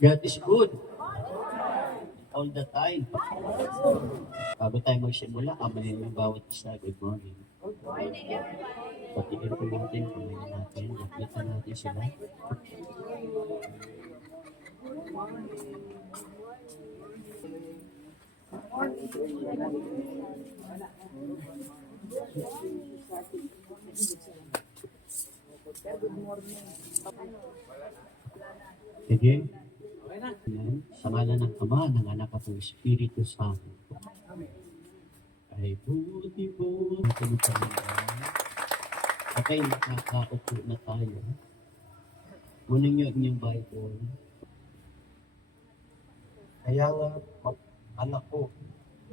God is good. All the time. Bago tayo magsimula, kamalin ng bawat isa. Good morning. Good morning, everybody. Patigil ko natin, kumain natin, nakita natin sila. Sige. Amen. Sa ngalan ng Ama, ng Anak at ng Espiritu Santo. Ay buti po. Ng Okay, nakakaupo na tayo. Kunin niyo ang inyong Bible. Kaya nga, mag, anak ko,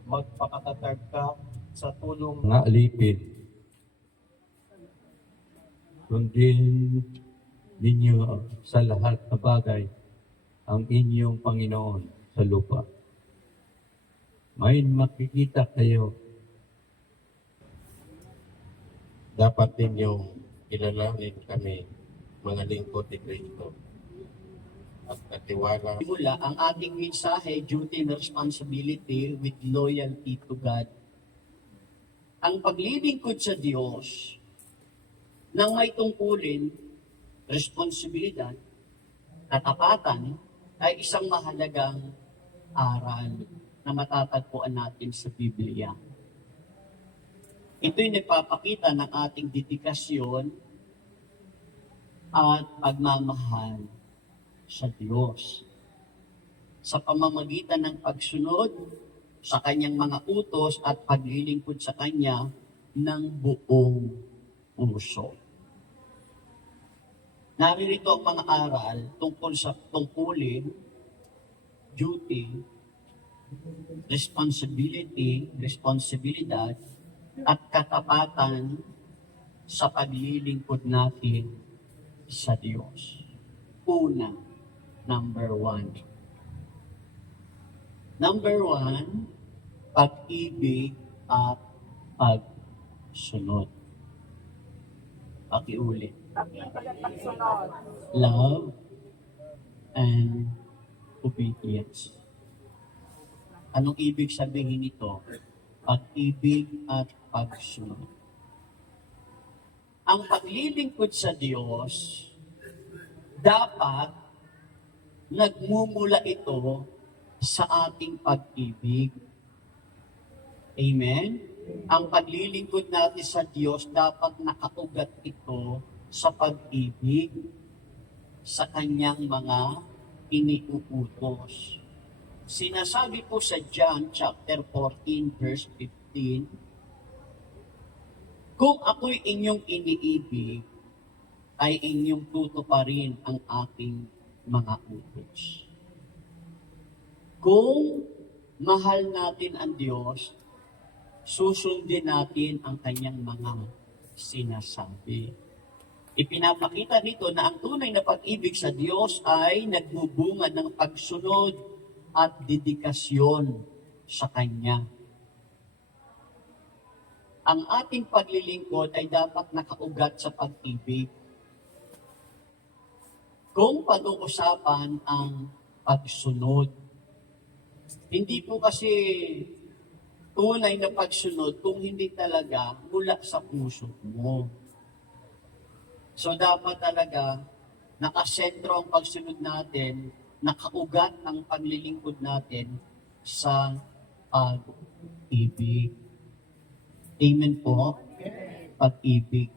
magpakatatag ka sa tulong mga alipin. Sundin ninyo sa lahat na bagay ang inyong Panginoon sa lupa. May makikita kayo dapat ninyong kilalanin kami, mga lingkod ni Kristo. At katiwala Simula ang ating mensahe, duty and responsibility with loyalty to God. Ang paglilingkod sa Diyos ng may tungkulin, responsibilidad, katapatan, ay isang mahalagang aral na matatagpuan natin sa Biblia. Ito'y nagpapakita ng ating dedikasyon at pagmamahal sa Diyos. Sa pamamagitan ng pagsunod sa kanyang mga utos at paglilingkod sa kanya ng buong puso. Naririto ang mga aral tungkol sa tungkulin, duty, responsibility, responsibilidad, at katapatan sa paglilingkod natin sa Diyos. Una, number one. Number one, pag-ibig at pagsunod. Pakiulit. Love and obedience. Anong ibig sabihin nito? Pag-ibig at pagsunod. Ang paglilingkod sa Diyos dapat nagmumula ito sa ating pag-ibig. Amen? Ang paglilingkod natin sa Diyos, dapat nakaugat ito sa pag-ibig sa kanyang mga iniuutos. Sinasabi po sa John chapter 14 verse 15, Kung ako'y inyong iniibig, ay inyong tutuparin ang aking mga utos. Kung mahal natin ang Diyos, susundin natin ang kanyang mga sinasabi. Ipinapakita nito na ang tunay na pag-ibig sa Diyos ay nagbubunga ng pagsunod at dedikasyon sa Kanya. Ang ating paglilingkod ay dapat nakaugat sa pag-ibig. Kung pag-uusapan ang pagsunod, hindi po kasi tunay na pagsunod kung hindi talaga mula sa puso mo. So dapat talaga nakasentro ang pagsunod natin, nakaugat ang paglilingkod natin sa pag-ibig. Amen po. Pag-ibig.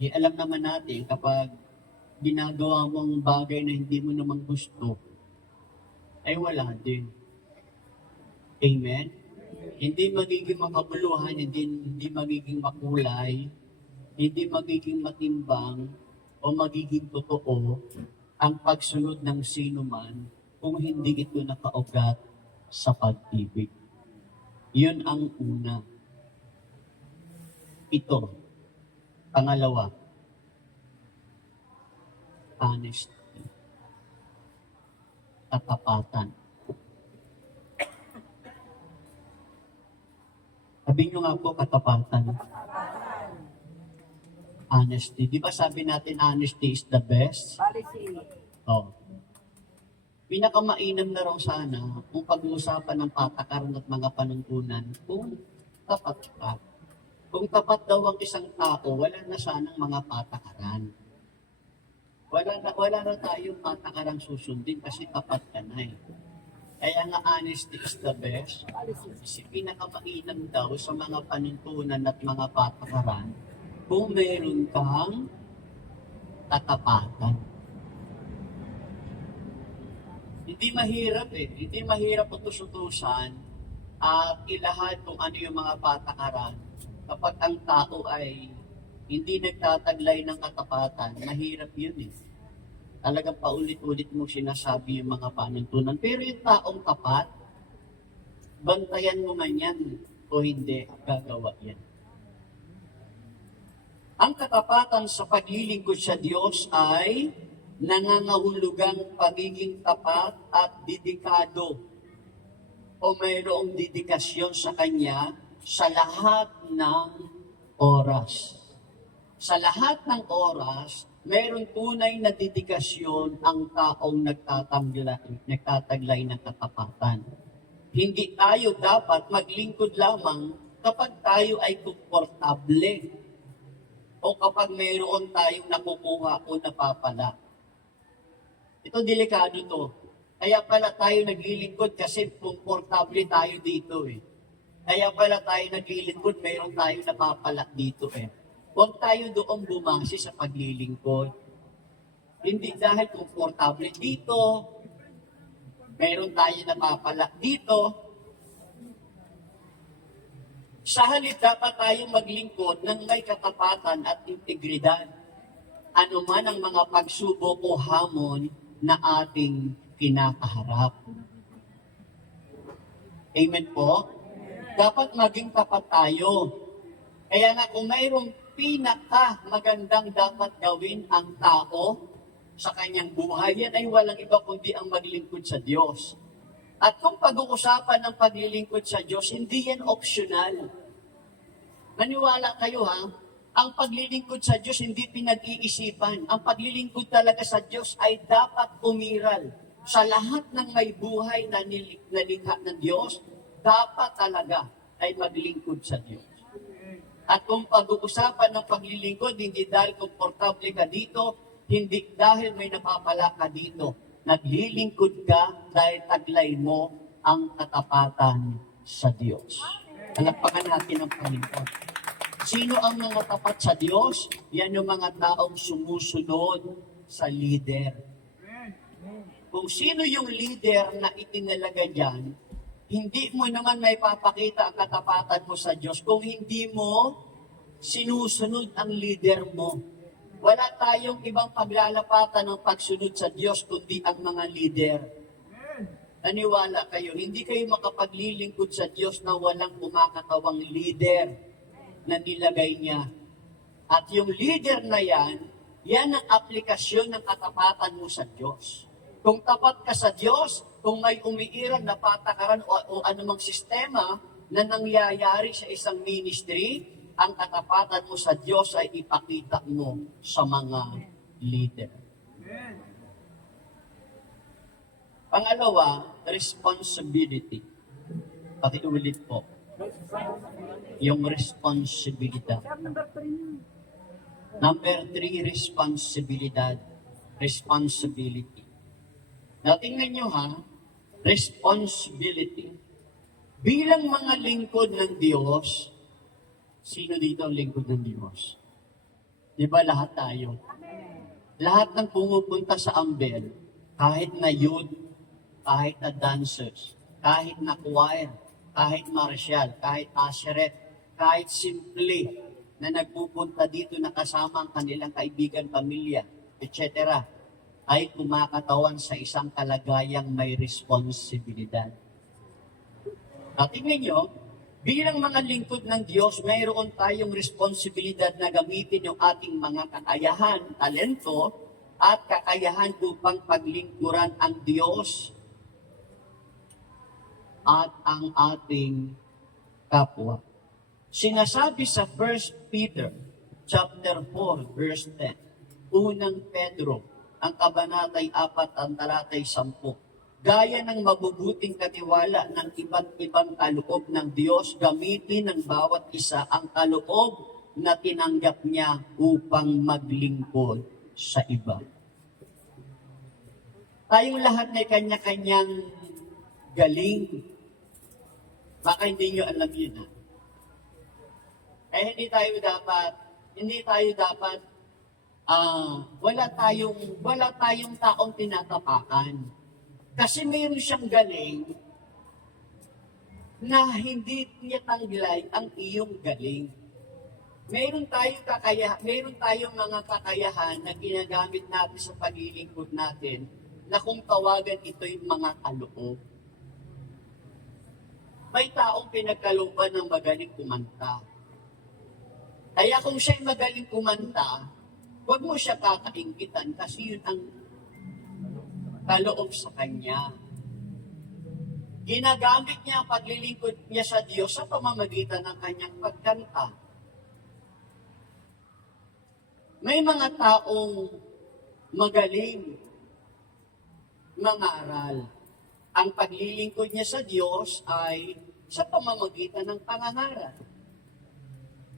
Eh, alam naman natin kapag ginagawa mong bagay na hindi mo naman gusto, ay wala din. Amen? Hindi magiging makabuluhan, hindi, hindi magiging makulay, hindi magiging matimbang, o magiging totoo ang pagsunod ng sino man kung hindi ito nakaugat sa pag-ibig. Yun ang una. Ito. Pangalawa, honesty. Katapatan. Sabi nyo nga po, katapatan. Honesty. Di ba sabi natin honesty is the best? Policy. Oh. pinakamainam na raw sana kung pag-uusapan ng patakaran at mga panuntunan kung tapat ka. Kung tapat daw ang isang tao, wala na sanang mga patakaran. Wala na, wala na tayong patakarang susundin kasi tapat ka na eh. Kaya nga honesty is the best. Kasi pinakamainam daw sa mga panuntunan at mga patakaran kung meron kang tatapatan. Hindi mahirap eh. Hindi mahirap utus-utusan at ilahad kung ano yung mga patakaran kapag ang tao ay hindi nagtataglay ng katapatan, mahirap yun eh. Talagang paulit-ulit mo sinasabi yung mga panuntunan. Pero yung taong tapat, bantayan mo man yan o hindi, gagawa yan. Ang katapatan sa paglilingkod sa Diyos ay nangangahulugang pagiging tapat at dedikado o mayroong dedikasyon sa Kanya sa lahat ng oras. Sa lahat ng oras, mayroong tunay na dedikasyon ang taong nagtataglay, nagtataglay ng katapatan. Hindi tayo dapat maglingkod lamang kapag tayo ay komportable o kapag mayroon tayong nakukuha o napapala. Ito delikado to. Kaya pala tayo naglilingkod kasi komportable tayo dito eh. Kaya pala tayo naglilingkod, mayroon tayo napapala dito eh. Huwag tayo doon bumasi sa paglilingkod. Hindi dahil komportable dito, meron tayo napapala dito. Sa halip dapat tayong maglingkod ng may katapatan at integridad. Ano man ang mga pagsubok o hamon na ating kinakaharap. Amen po? Dapat maging tapat tayo. Kaya nga kung mayroong pinaka magandang dapat gawin ang tao sa kanyang buhay, yan ay walang iba kundi ang maglingkod sa Diyos. At kung pag-uusapan ng paglilingkod sa Diyos, hindi yan optional. Maniwala kayo ha, ang paglilingkod sa Diyos hindi pinag-iisipan. Ang paglilingkod talaga sa Diyos ay dapat umiral. Sa lahat ng may buhay na nil- nalikha ng Diyos, dapat talaga ay maglingkod sa Diyos. At kung pag-uusapan ng paglilingkod, hindi dahil komportable ka dito, hindi dahil may napapala ka dito. Naglilingkod ka dahil taglay mo ang katapatan sa Diyos. Palakpakan natin ang Panginoon. Sino ang mga tapat sa Diyos? Yan yung mga taong sumusunod sa leader. Kung sino yung leader na itinalaga dyan, hindi mo naman may papakita ang katapatan mo sa Diyos kung hindi mo sinusunod ang leader mo. Wala tayong ibang paglalapatan ng pagsunod sa Diyos kundi ang mga leader. Naniwala kayo, hindi kayo makapaglilingkod sa Diyos na walang kumakatawang leader na nilagay niya. At yung leader na yan, yan ang aplikasyon ng katapatan mo sa Diyos. Kung tapat ka sa Diyos, kung may umiiral na patakaran o, o anumang sistema na nangyayari sa isang ministry, ang katapatan mo sa Diyos ay ipakita mo sa mga leader. Pangalawa, responsibility. Pakiulit po. Yung responsibilidad. Number three, responsibilidad. Responsibility. Now, tingnan nyo ha, responsibility. Bilang mga lingkod ng Diyos, sino dito ang lingkod ng Diyos? Di ba lahat tayo? Lahat ng pumupunta sa Ambel, kahit na youth, kahit na dancers, kahit na choir, kahit martial, kahit asheret, kahit simple na nagpupunta dito na kasama ang kanilang kaibigan, pamilya, etc., ay kumakatawan sa isang kalagayang may responsibilidad. At tingnan nyo, bilang mga lingkod ng Diyos, mayroon tayong responsibilidad na gamitin yung ating mga kakayahan, talento, at kakayahan upang paglingkuran ang Diyos at ang ating kapwa. Sinasabi sa 1 Peter chapter 4 verse 10, unang Pedro, ang kabanatay 4 ang talatay 10. Gaya ng mabubuting katiwala ng iba't ibang kaloob ng Diyos, gamitin ng bawat isa ang kaloob na tinanggap niya upang maglingkod sa iba. Tayong lahat may kanya-kanyang galing. Baka hindi nyo alam yun ha. Eh hindi tayo dapat, hindi tayo dapat, ah, wala tayong, wala tayong taong tinatapakan. Kasi mayroon siyang galing na hindi niya tanglay ang iyong galing. Meron tayong kakaya, meron tayong mga kakayahan na ginagamit natin sa paglilingkod natin na kung tawagan ito'y mga kaloob. May taong pinagkalooban ng magaling kumanta. Kaya kung siya'y magaling kumanta, huwag mo siya kakainggitan kasi yun ang kaloob sa kanya. Ginagamit niya ang paglilingkod niya sa Diyos sa pamamagitan ng kanyang pagkanta. May mga taong magaling mangaral. Ang paglilingkod niya sa Diyos ay sa pamamagitan ng pangangaral.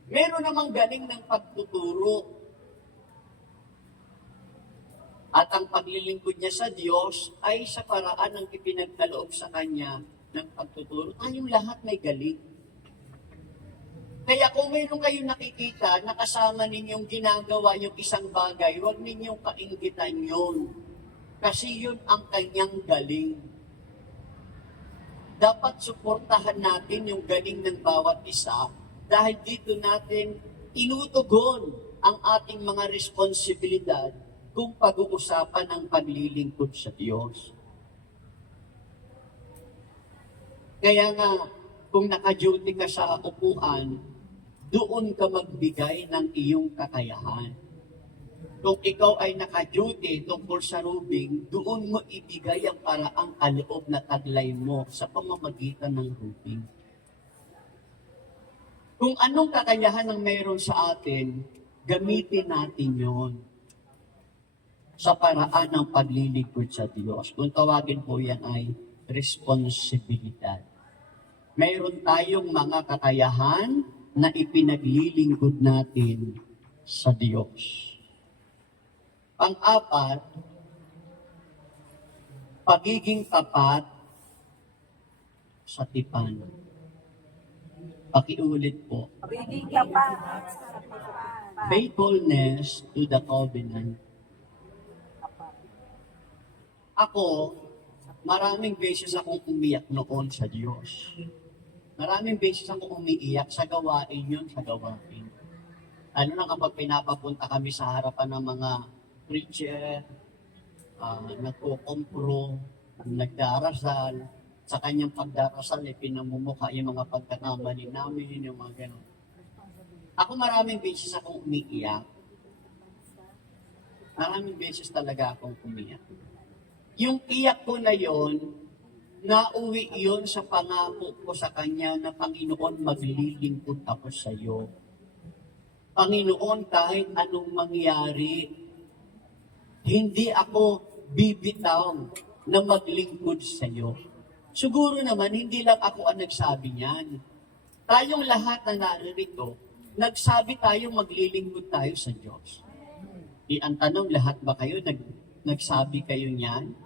Meron namang galing ng pagtuturo. At ang paglilingkod niya sa Diyos ay sa paraan ng ipinagkaloob sa Kanya ng pagtuturo. Tayong lahat may galing. Kaya kung mayroon kayong nakikita na kasama ninyong ginagawa yung isang bagay, huwag ninyong kainggitan yun. Kasi yun ang kanyang galing. Dapat suportahan natin yung galing ng bawat isa dahil dito natin inutugon ang ating mga responsibilidad kung pag-uusapan ng paglilingkod sa Diyos. Kaya nga, kung naka-duty ka sa upuan, doon ka magbigay ng iyong kakayahan. Kung ikaw ay naka-duty tungkol sa rubing, doon mo ibigay ang paraang kaloob na taglay mo sa pamamagitan ng rubing. Kung anong kakayahan ang mayroon sa atin, gamitin natin yon sa paraan ng paglilingkod sa Diyos. Kung tawagin po yan ay responsibilidad. Mayroon tayong mga kakayahan na ipinaglilingkod natin sa Diyos. Pang-apat, pagiging tapat sa tipan. Pakiulit po. Pagiging kapat sa tipan. Faithfulness to the covenant. Ako, maraming beses akong umiyak noon sa Diyos. Maraming beses akong umiiyak sa gawain yun, sa gawain. Lalo na kapag pinapapunta kami sa harapan ng mga preacher, uh, nagkukumpro, nagdarasal, sa kanyang pagdarasal, eh, pinamumukha yung mga pagkakamali namin, yung mga gano'n. Ako maraming beses akong umiiyak. Maraming beses talaga akong umiiyak. Yung iyak ko na yon, nauwi yon sa pangako ko sa Kanya na Panginoon, maglilingkod ako sa iyo. Panginoon, kahit anong mangyari, hindi ako bibitaw na maglingkod sa iyo. Siguro naman, hindi lang ako ang nagsabi niyan. Tayong lahat na naririto, nagsabi tayo maglilingkod tayo sa Diyos. Di ang tanong, lahat ba kayo nag, nagsabi kayo niyan?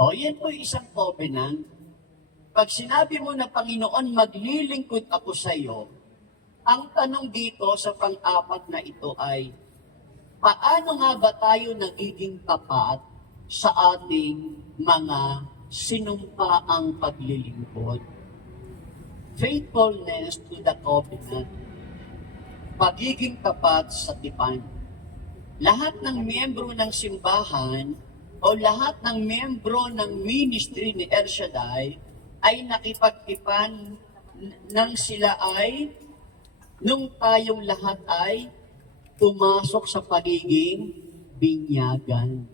O, yan po isang covenant. Pag sinabi mo na, Panginoon, maglilingkod ako sa iyo, ang tanong dito sa pang-apat na ito ay, paano nga ba tayo nagiging tapat sa ating mga sinumpaang paglilingkod? Faithfulness to the covenant. Pagiging tapat sa tipan. Lahat ng miyembro ng simbahan o lahat ng miyembro ng ministry ni El Shaddai ay nakipagtipan nang sila ay nung tayong lahat ay pumasok sa pagiging binyagan.